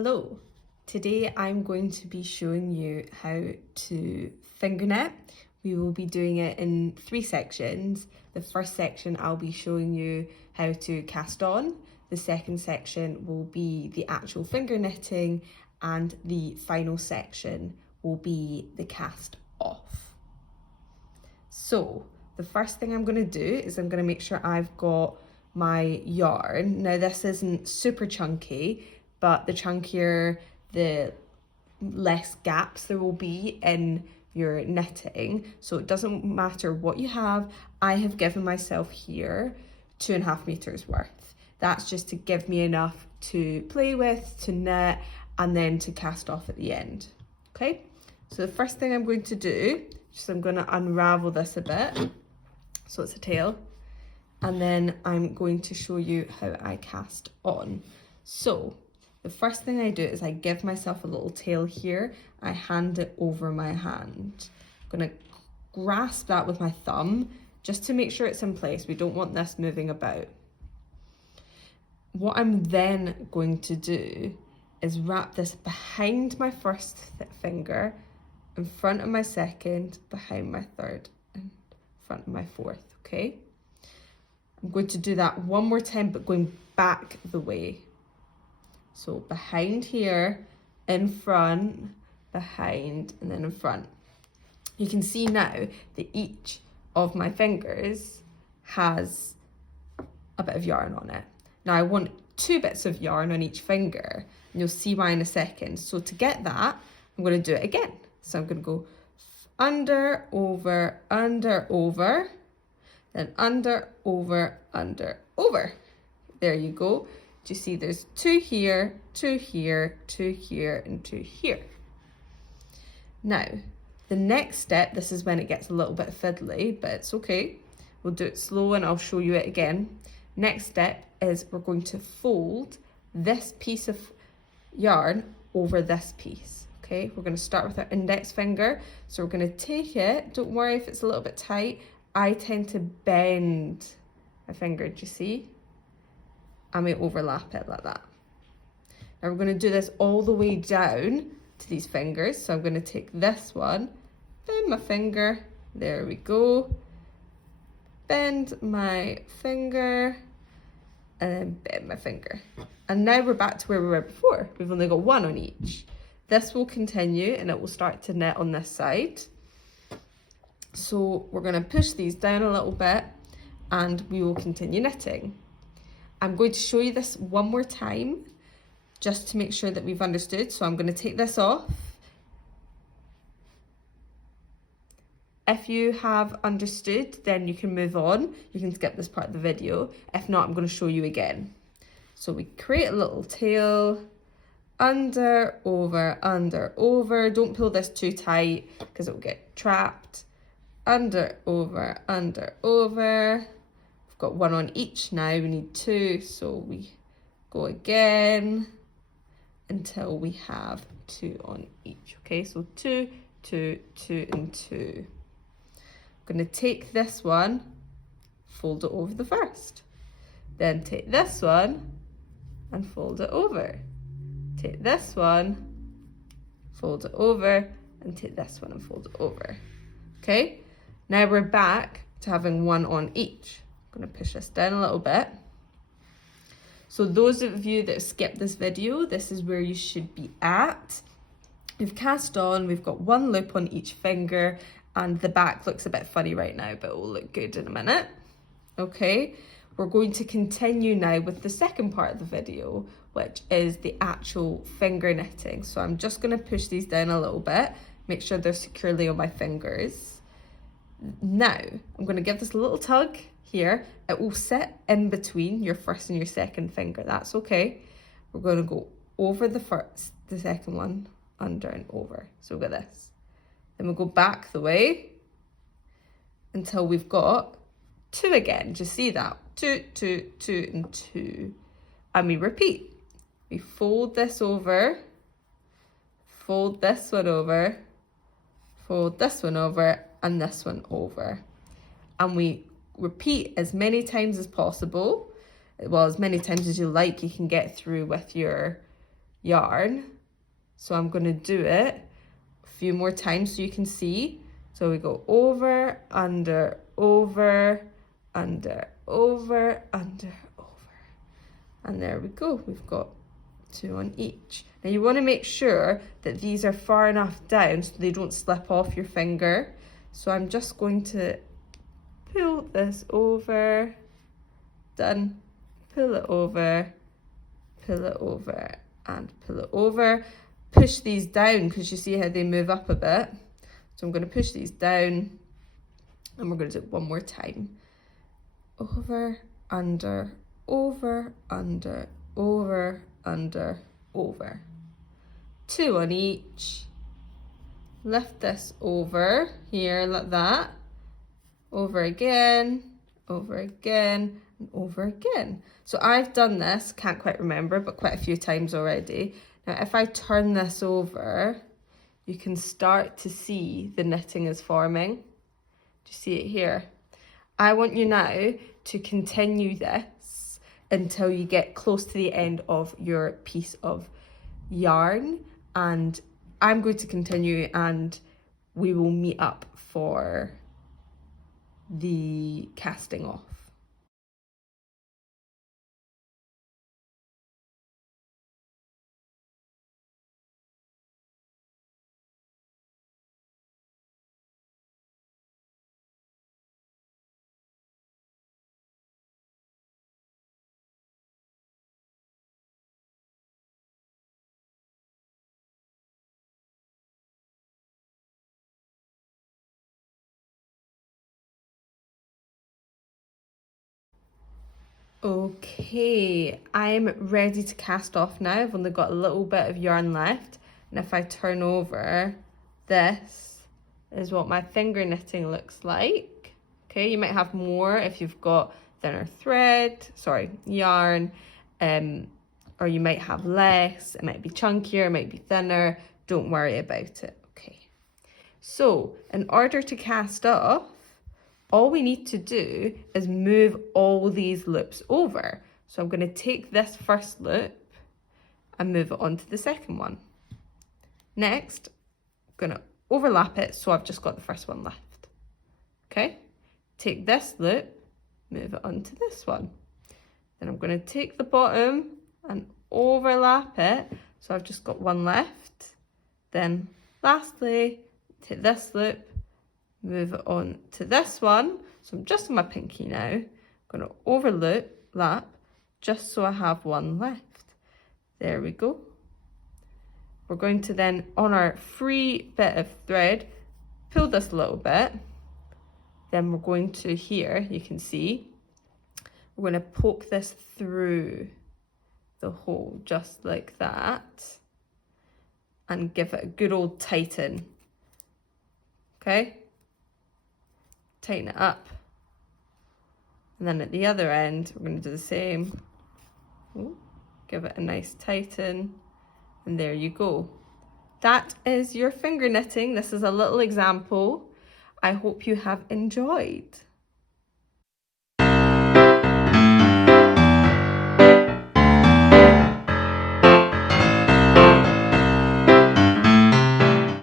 Hello, today I'm going to be showing you how to finger knit. We will be doing it in 3 sections. The first section I'll be showing you how to cast on. The second section will be the actual finger knitting, and the final section will be the cast off. So the first thing I'm going to do is I'm going to make sure I've got my yarn. Now this isn't super chunky, but the chunkier, the less gaps there will be in your knitting. So it doesn't matter what you have. I have given myself here 2.5 meters worth. That's just to give me enough to play with, to knit, and then to cast off at the end. Okay, so the first thing I'm going to do is I'm going to unravel this a bit. So it's a tail. And then I'm going to show you how I cast on. So the first thing I do is I give myself a little tail here. I hand it over my hand. I'm going to grasp that with my thumb just to make sure it's in place. We don't want this moving about. What I'm then going to do is wrap this behind my first finger, in front of my second, behind my third, and front of my fourth, okay? I'm going to do that one more time, but going back the way. So behind here, in front, behind, and then in front. You can see now that each of my fingers has a bit of yarn on it. Now I want 2 bits of yarn on each finger, and you'll see why in a second. So to get that, I'm going to do it again. So I'm going to go under, over, then under, over, over. There you go. Do you see there's 2 here, 2 here, 2 here, and 2 here. Now, the next step, this is when it gets a little bit fiddly, but it's okay. We'll do it slow and I'll show you it again. Next step is we're going to fold this piece of yarn over this piece. Okay, we're going to start with our index finger. So we're going to take it. Don't worry if it's a little bit tight. I tend to bend my finger, do you see? And we overlap it like that. Now we're going to do this all the way down to these fingers. So I'm going to take this one, bend my finger, there we go. Bend my finger, and then bend my finger. And now we're back to where we were before. We've only got 1 on each. This will continue and it will start to knit on this side. So we're going to push these down a little bit and we will continue knitting. I'm going to show you this one more time just to make sure that we've understood. So I'm going to take this off. If you have understood, then you can move on. You can skip this part of the video. If not, I'm going to show you again. So we create a little tail, under, over, over. Don't pull this too tight because it will get trapped. Under, over, over. We've got 1 on each now. We need 2, so we go again until we have 2 on each. Okay, so 2, 2, 2, and 2. I'm going to take this one, fold it over the first. Then take this one and fold it over. Take this one, fold it over, and take this one and fold it over. Okay, now we're back to having 1 on each. I'm going to push this down a little bit. So those of you that have skipped this video, this is where you should be at. We've cast on, we've got 1 loop on each finger, and the back looks a bit funny right now, but it will look good in a minute. Okay, we're going to continue now with the second part of the video, which is the actual finger knitting. So I'm just going to push these down a little bit, make sure they're securely on my fingers. Now, I'm going to give this a little tug here. It will sit in between your first and your second finger. That's okay. We're going to go over the second one, under and over. So we've got this. Then we'll go back the way until we've got 2 again. Just see that? 2, 2, 2, and 2. And we repeat. We fold this over, fold this one over, fold this one over, and this one over. And we repeat as many times as possible. Well, as many times as you like, you can get through with your yarn. So I'm going to do it a few more times so you can see. So we go over, under, over, under, over, under, over. And there we go. We've got 2 on each. Now you want to make sure that these are far enough down so they don't slip off your finger. So I'm just going to pull this over, done, pull it over, and pull it over. Push these down because you see how they move up a bit. So I'm going to push these down and we're going to do it one more time. Over, under, over, under, over, under, over. 2 on each. Lift this over here like that. Over again, and over again. So I've done this, can't quite remember, but quite a few times already. Now if I turn this over, you can start to see the knitting is forming. Do you see it here? I want you now to continue this until you get close to the end of your piece of yarn, and I'm going to continue and we will meet up for the casting off. Okay, I'm ready to cast off now. I've only got a little bit of yarn left. And if I turn over, this is what my finger knitting looks like. Okay, you might have more if you've got thinner yarn, or you might have less. It might be chunkier, it might be thinner. Don't worry about it, okay? So, in order to cast off, all we need to do is move all these loops over. So I'm going to take this first loop and move it onto the second one. Next, I'm going to overlap it so I've just got the first one left. Okay, take this loop, move it onto this one. Then I'm going to take the bottom and overlap it so I've just got one left. Then lastly, take this loop, move it on to this one. So I'm just on my pinky now. I'm going to overlap just so I have one left. There we go. We're going to then, on our free bit of thread, pull this a little bit. Then we're going to here, you can see, we're going to poke this through the hole just like that and give it a good old tighten. Okay? Tighten it up. And then at the other end, we're going to do the same. Ooh, give it a nice tighten. And there you go. That is your finger knitting. This is a little example. I hope you have enjoyed.